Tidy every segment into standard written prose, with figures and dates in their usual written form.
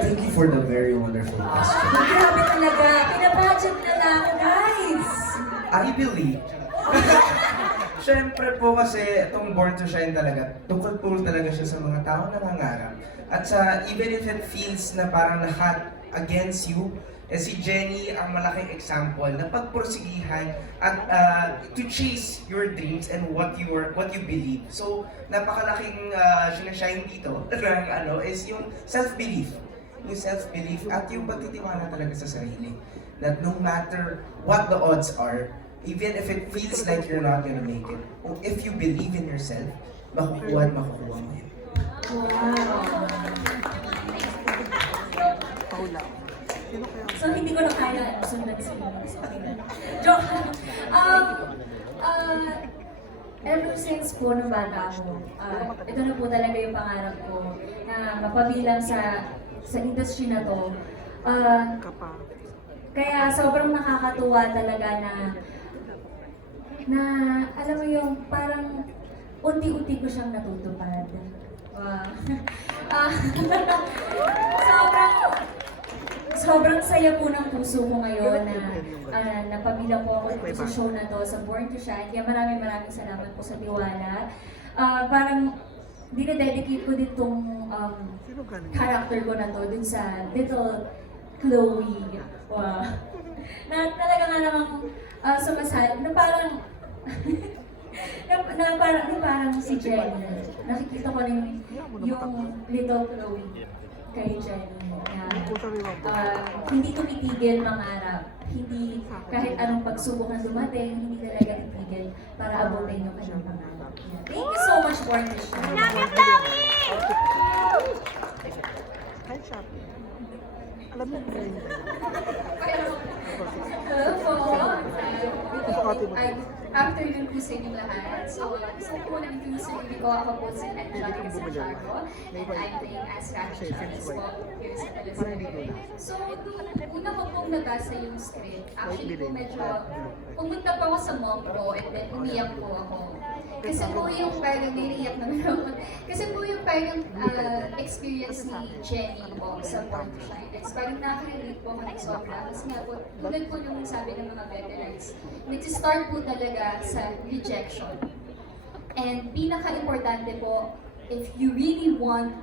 Thank you for the very wonderful question. Grabe talaga. Pinabudget na lang, guys. I believe. Siyempre po kasi itong Born to Shine talaga, tungkol po talaga siya sa mga tao na nangangarap. At sa even if it feels na parang lahat against you, si Jenny ang malaking example na pagprosigihan at to chase your dreams and what you believe. So napakalaking sinashine dito ng is yung self-belief. Yung self-belief at yung pagtitiwala talaga sa sarili. That no matter what the odds are, even if it feels like you're not gonna make it, if you believe in yourself, makukuha at makukuha mo yun. Wow. So, hindi ko na kaya sundan si Luis. Okay na. Joke. Ever since po nung bata ako, ito na po talaga yung pangarap ko na mapabilang sa industry na to. Kaya sobrang nakakatuwa talaga na alam mo yung parang unti-unti ko siyang natutupad. Sobrang saya po ng puso ko ngayon na napabilang po ako dito sa show na to, sa Born to Shine. Kaya maraming salamat po sa tiwala. Parang dinededicate ko ditong character ko na to dun sa little Chloe. Wow. Na talaga nga namang sumasal, na parang na parang si Jenny. Nakikita ko rin yung little Chloe kay Jenny. Hindi tumitigil mangarap. Hindi kahit anong pagsubok na dumating, hindi talaga titigil para abutin yung kanyang pangarap. Thank you so much for this show. Alam mo ba yun? Hello po. After yung po sa inyong lahat, so isang po ng yung sarili ko, ako po si Angelica Santiago, and I'm playing as Rashi Charles po here sa teleserye. So, una ko pong nabasa yung script, actually po medyo, pumunta po ako sa mom ko, and then umiyak po ako. Kasi po yung parang naiiyak na naman. Kasi po yung parang experience ni Jenny po sa Born to Shine. It's parang nakaka-relate po ako ng sobra. Kasi nga po, tulad po yung sabi ng mga veterans, nag-start po talaga sa rejection. And pinaka-importante po, if you really want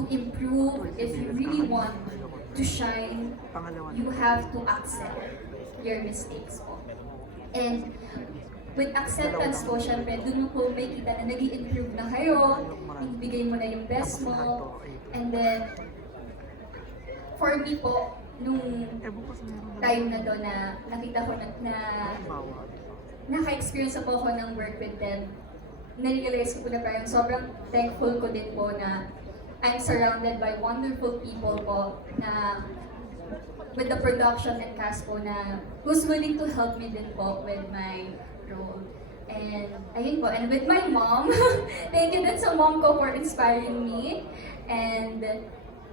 to improve, if you really want to shine, you have to accept your mistakes po. And with acceptance po, syempre, dun mo po may kita na nag-i-improve na kayo, ibigay mo na yung best mo, and then, for me po, nung time na to na nakita ko na naka-experience po ako ng work with them, na-realize ko po na parang sobrang thankful ko din po na I'm surrounded by wonderful people po na with the production and cast po na who's willing to help me din po with my role. And ayun po, and with my mom, thank you din sa mom ko for inspiring me. And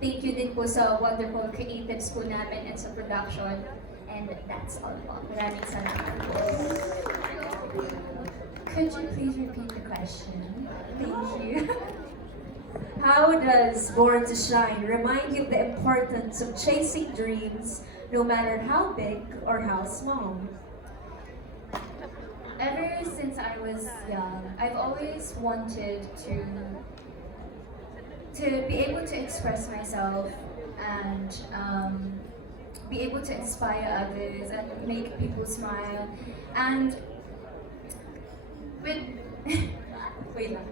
thank you din po sa wonderful creatives po namin and sa production. And that's all po. Maraming salamat po. Could you please repeat the question? Thank you. How does Born to Shine remind you of the importance of chasing dreams, no matter how big or how small? Ever since I was young, I've always wanted to be able to express myself and be able to inspire others and make people smile. And with wait lang.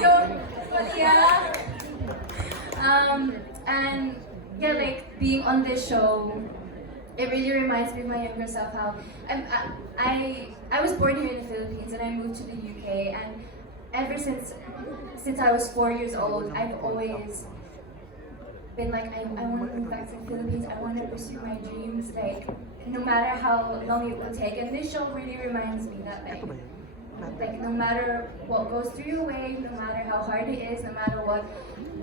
So, yeah. And yeah, like being on this show, it really reminds me of my younger self how I was born here in the Philippines and I moved to the UK, and ever since I was 4 years old, I've always been like, I want to move back to the Philippines. I want to pursue my dreams, like no matter how long it will take. And this show really reminds me that like no matter what goes through your way, no matter how hard it is, no matter what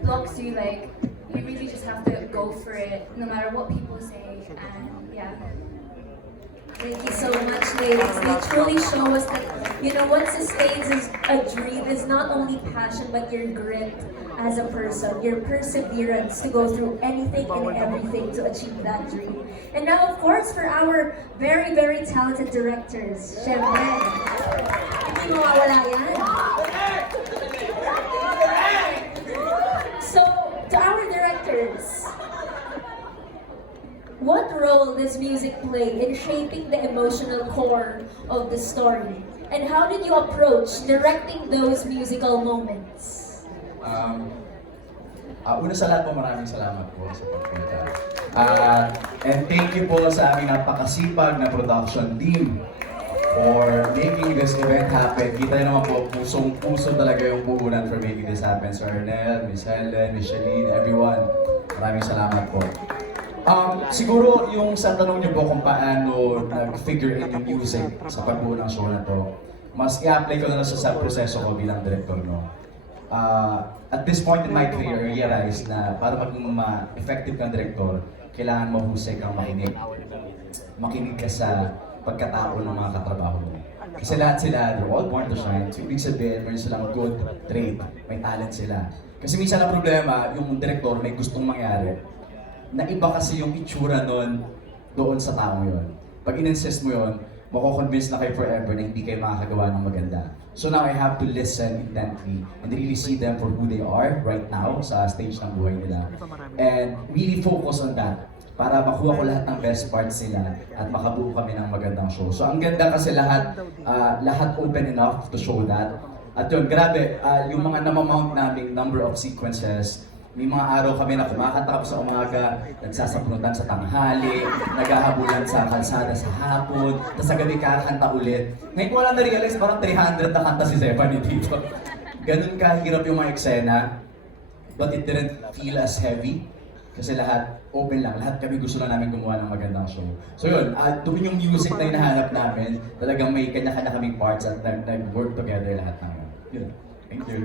blocks you, like you really just have to go for it, no matter what people say. And yeah, Thank you so much, ladies. They truly show us that, what sustains is a dream is not only passion, but your grit as a person, your perseverance to go through anything and everything to achieve that dream. And now, of course, for our very, very talented directors, syempre, hindi mawawala yan. So, to our directors, what role does music play in shaping the emotional core of the story? And how did you approach directing those musical moments? Una sa lahat po, maraming salamat po sa pagpunta. And thank you po sa aming napakasipag na production team for making this event happen. Kita niyo naman po, pusong-puso talaga yung puhunan for making this happen. Sir Ernel, Miss Helen, Miss Shalene, everyone. Maraming salamat po. Siguro yung sa tanong niyo po kung paano nag-figure in yung music sa pagbuo ng show na to, mas i-apply ko na lang sa proseso ko bilang director, no? At this point in my career, I realized na para maging effective kang director, kailangan mahusay kang makinig. Makinig ka sa pagkatao ng mga katrabaho mo. Kasi lahat sila, they're all born to shine. So, ibig sabihin, meron silang good trait, may talent sila. Kasi minsan ang problema, yung director may gustong mangyari, na iba kasi yung itsura nun doon sa taong yon. Pag in-insist mo yon, mako-convince na kayo forever na hindi kayo makakagawa ng maganda. So now I have to listen intently and really see them for who they are right now sa stage ng buhay nila. And really focus on that para makuha ko lahat ng best parts nila at makabuo kami ng magandang show. So ang ganda kasi lahat open enough to show that. At yun, grabe, yung mga namamount naming number of sequences, may mga araw kami na kumakanta sa umaga, nagsasapunutan sa tanghali, naghahabulan sa kalsada sa hapon, tapos sa gabi kakanta ulit. Ngayon ko lang na-realize, parang 300 na kanta si Zephanie dito. Ganun kahirap yung mga eksena, but it didn't feel as heavy. Kasi lahat open lang, lahat kami gusto lang namin gumawa ng magandang show. So yun, tuwing yung music na hinahanap namin, talagang may kanya-kanya kaming parts at nag-work together lahat ng yun. Yun. Thank you.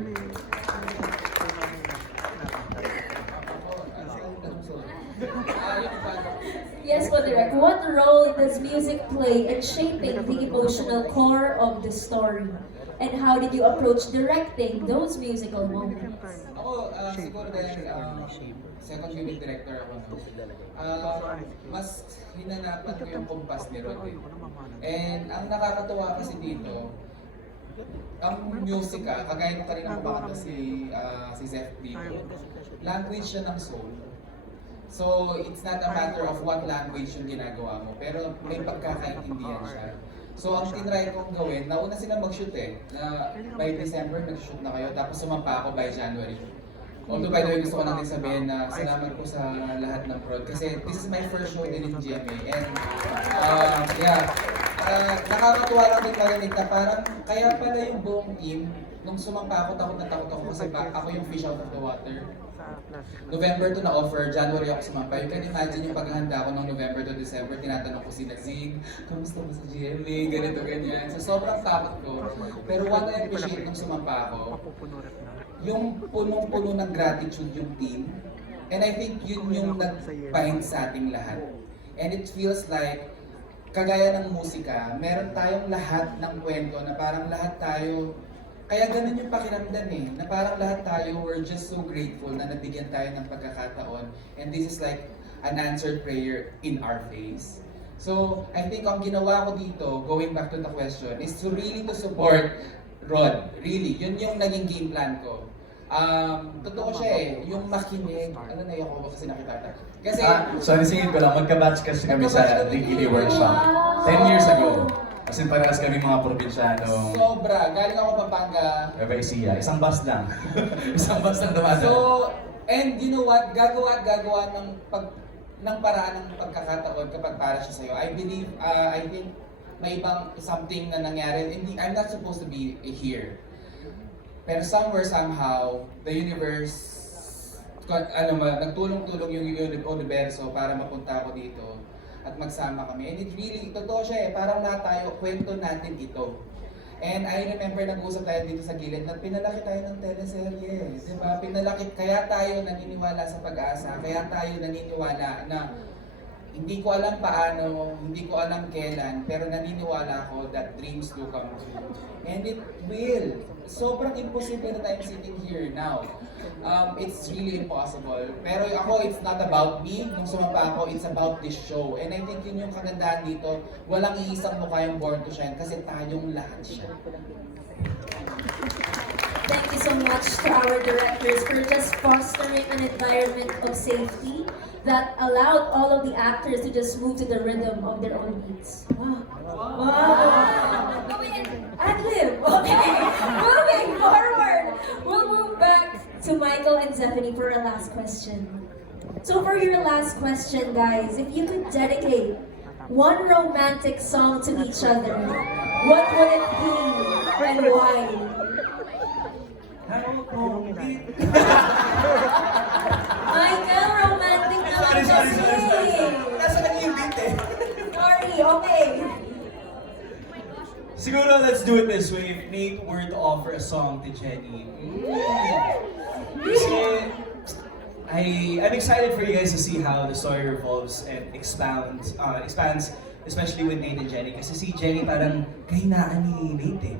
Yes, po, Direk. What role does music play in shaping the emotional core of the story? And how did you approach directing those musical moments? Ako, siguro dahil second unit director ako, no? Mas hinanapan ko yung kumpas ni Rod. And ang nakakatuwa kasi dito, ang musika, kagaya nung kanina kumakanta si Zeph dito, language siya ng soul. So, it's not a matter of what language yung ginagawa mo, pero may pagkakaintindihan siya. So, ang tinry kong gawin, nauna sila mag-shoot na by December nag-shoot na kayo, tapos sumampa ako by January. Although by the way, gusto ko natin sabihin na salamat po sa lahat ng prod, kasi this is my first show din in GMA. And nakakatuwa lang din marinig na parang kaya pala yung buong team, nung sumampa ako, takot ako kasi ako yung fish out of the water. November to na-offer, January ako sumampa. You can imagine yung paghahanda ko ng November to December, tinatanong ko si Zig, kamusta ba sa GMA, ganito, ganyan. So sobrang takot ko. Pero what I appreciate nung sumampa ako, yung punong-puno ng gratitude yung team. And I think yun yung nag-bind sa ating lahat. And it feels like, kagaya ng musika, meron tayong lahat ng kwento na parang lahat tayo, kaya ganun yung pakiramdam na parang lahat tayo, we're just so grateful na nabigyan tayo ng pagkakataon. And this is like an answered prayer in our face. So, I think ang ginawa ko dito, going back to the question, is to really to support Rod. Really, yun yung naging game plan ko. Totoo siya yung makinig. Ano na ko kasi nakita. Kasi, So, nisingin ko lang, magka-batch kasi kami sa Ligili Workshop 10 years ago. Kasi parehas kami mga probinsyano. sobra. Galing ako Pampanga. Nueva Ecija. Isang bus lang. Isang bus lang dumadaan. So, and you know what? Gagawa ng paraan ng pagkakataon kapag para siya sa'yo. I believe, I think may ibang something na nangyari. I'm not supposed to be here. Pero somewhere, somehow, the universe, nagtulong-tulong yung universo para mapunta ako dito at magsama kami. And it really, totoo siya parang lahat tayo, kwento natin ito. And I remember nag-usap tayo dito sa gilid na pinalaki tayo ng teleserye. Diba? Pinalaki, kaya tayo naniniwala sa pag-asa, kaya tayo naniniwala na Hindi ko alam paano, hindi ko alam kailan, pero naniniwala ako that dreams do come true. And it will. Sobrang imposible that I'm sitting here now. It's really impossible. Pero ako, it's not about me. Nung sumapa ako, it's about this show. And I think yun yung kagandahan dito. Walang iisang mukha yung Born to Shine kasi tayong lahat siya. Thank you so much to our directors for just fostering an environment of safety that allowed all of the actors to just move to the rhythm of their own beats. Wow. Wow. Ad-lib. Okay. Moving forward. We'll move back to Michael and Zephanie for our last question. So for your last question, guys, if you could dedicate one romantic song to each other, what would it be and why? Michael, romantic naman kasi. Nasa nag-ibig eh. Sorry, okay. Siguro, let's do it this way. If Nate were to offer a song to Jenny. Kasi, I'm excited for you guys to see how the story revolves and expands, especially with Nate and Jenny. Kasi si Jenny parang kahinaan ni Nate eh.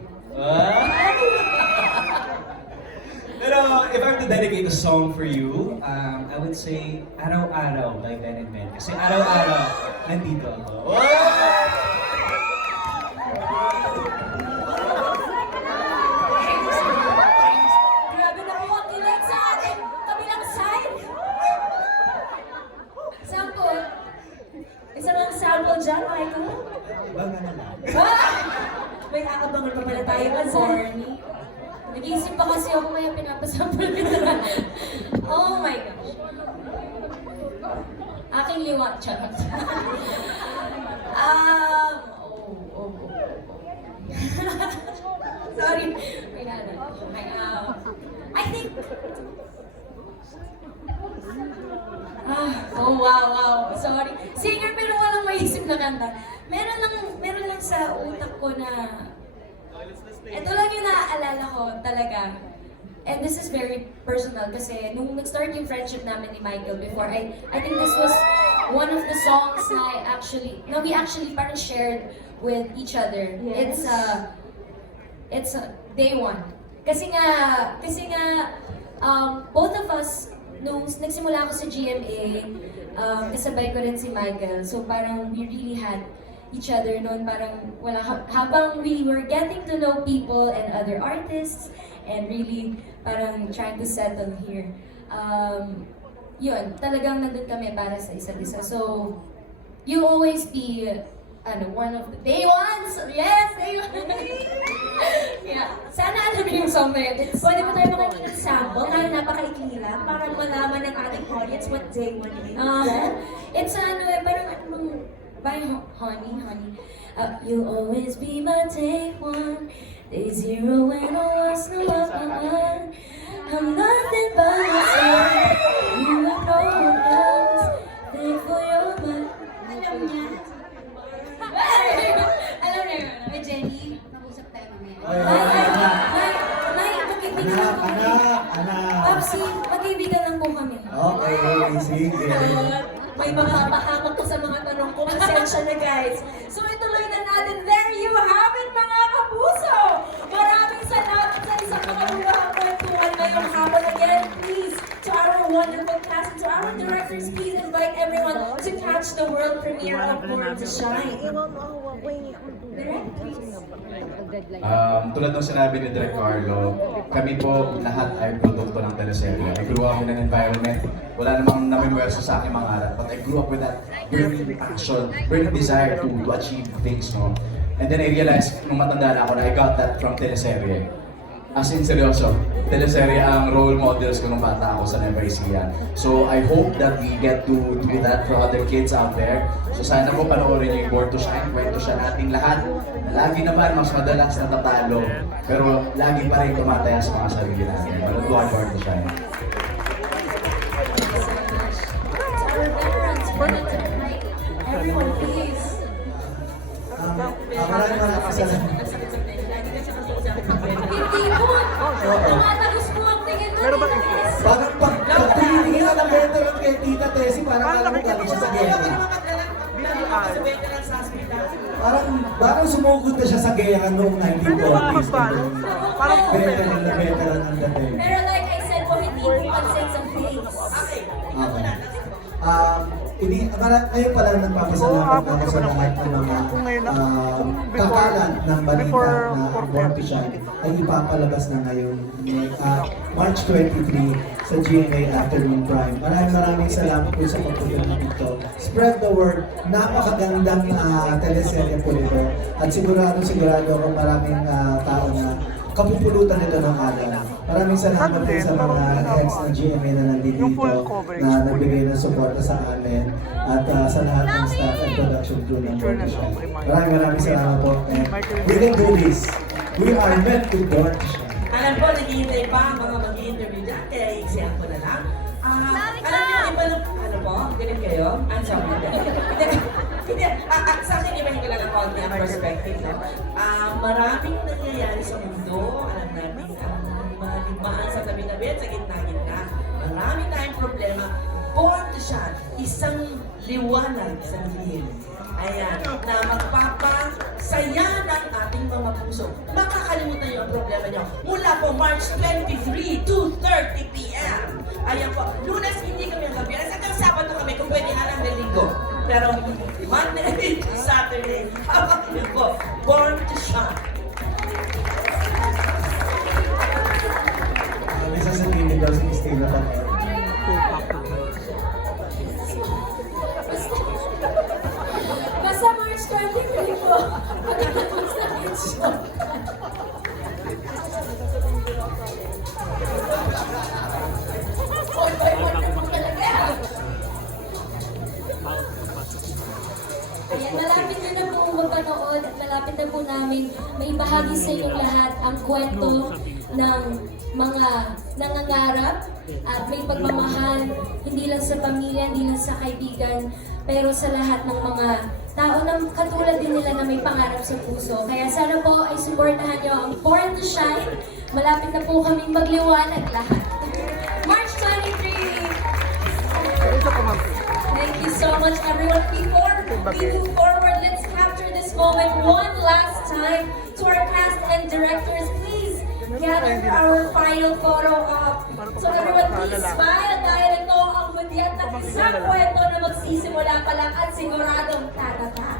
Pero if I'm to dedicate a song for you, I would say Araw-Araw by Ben and Ben. Kasi araw-araw, nandito ako. Grabe na po ang kilig sa ating kabilang side. Sample. Isa mga sample dyan, Michael. Ah! May aabangan pa pala tayo ang corny. Nag-iisip pa kasi ako kaya pinapasample kita. Oh my gosh. Aking liwat, charot. Sorry. Wait, okay, I think... oh wow. Sorry. Singer pero walang maisip na kanta. Meron lang sa utak ko na... Ito lang yung naaalala ko talaga. And this is very personal kasi nung nag-start yung friendship namin ni Michael before, I think this was one of the songs na we actually parang shared with each other. Yes. It's day one. Kasi nga both of us nung nagsimula ako sa GMA, kasabay ko rin si Michael. So parang we really had each other noon, parang habang we were getting to know people and other artists and really parang trying to settle here. Yun, talagang nandun kami para sa isa't isa. So, you always be one of the day ones! Yes, day one! Yeah. Sana alam niyo yung song na yun. Pwede mo tayo makikita ng sample kahit napakaikli lang para malaman ng ating audience what day one is. It's parang honey. You'll always be my day one, day zero when I was no one. I'm nothing but myself. You have no one else. Thankful you're my. Alam niya. Alam niya. May Jenny, mag-usap tayo mamaya. Nay, magkaibigan lang po kami. Papsi, magkaibigan lang po kami. Okay, sige. May mga mahamag ko sa mga tanong ko. Pasensya na, guys. So ituloy na natin. There you have it, mga kapuso! Maraming salamat sa isang mga ulahang kwentuhan ngayong hapon. Again, please, to our wonderful cast and to our directors, please invite everyone to catch the world premiere of Born to Shine. Direct, please. Tulad ng sinabi ni Direk Carlo, kami po lahat ay produkto ng teleserye. I grew up in an environment, wala namang namimwersa sa aking mangarap, but I grew up with that burning passion, burning desire to achieve things, no? And then I realized, nung matanda na ako, na I got that from teleserye. As in, seryoso, teleserye ang role models ko nung bata ako sa Nueva Ecija. So I hope that we get to do that for other kids out there. So sana po panoorin niyo yung Born to Shine, kwento siya nating lahat. Lagi naman mas madalas na tatalo, pero lagi pa rin tumataya sa mga sarili natin. Manood ko ang Born to Shine. Everyone, please. Maraming kasalanan. Hindi po. Tumatagos po ang tingin ko. Pero bakit? Parang pag tingin ka ng better kay Tita Tessie, parang alam mo galing siya sa gaya. Parang sumugod na siya sa gera noong 1940s. Veteran na veteran ang dating. Pero like I said po, hindi po pansin sa face. Ngayon pa lang nagpapasalamat ako sa lahat ng mga kakalat ng balita na ang Born to Shine ay ipapalabas na ngayon March 23 sa GMA Afternoon Prime. Maraming salamat po sa pagpunta na dito. Spread the word. Napakagandang teleserye po ito. At sigurado ako maraming tao na kapupulutan nito ng araw. Maraming salamat din sa mga heads ng GMA na nandito na nagbigay ng suporta sa amin at sa lahat ng staff and production crew ng Born to Shine. Maraming salamat po. And we can do this. We are meant to Born to Shine. Alam po, naghihintay pa ang mga mag-i-interview dyan, kaya i-exam ko na lang. Alam niyo, iba na, ano po, ganun kayo? Ang sabi na. Hindi, sa akin, iba ko lang ang konti ang perspective. No? Maraming nangyayari sa mundo, alam natin, ang mga digmaan sa tabi-tabi at sa gitna-gitna. Marami tayong problema. Born to Shine, isang liwanag sa dilim. Ayan, na magpapasaya ng ating mga puso. Makakalimutan niyo ang problema niyo. Mula po March 23, 2:30 p.m. Ayan po, Lunes hindi kami ang gabi. Hanggang Sabado kami, kung pwede nga lang ng linggo. Pero Monday, Saturday, habang yun po, Born to Shine. Isa sa tinig daw si Christina pa. Basta March 23 po, pagkatapos natin show. Ayan, malapit na po mapanood at malapit na po namin may bahagi sa inyong lahat ang kwento ng mga nangangarap at may pagmamahal, hindi lang sa pamilya, hindi lang sa kaibigan, pero sa lahat ng mga tao na katulad din nila na may pangarap sa puso. Kaya sana po ay suportahan nyo ang Born to Shine. Malapit na po kaming magliwanag lahat. March 23! Thank you so much, everyone. Before we move forward, let's capture this moment one last time. To our cast and directors, please gather our final photo up. So everyone, please smile dahil ito ang hudyat ng isang kwento na magsisimula pa lang at siguradong tatata.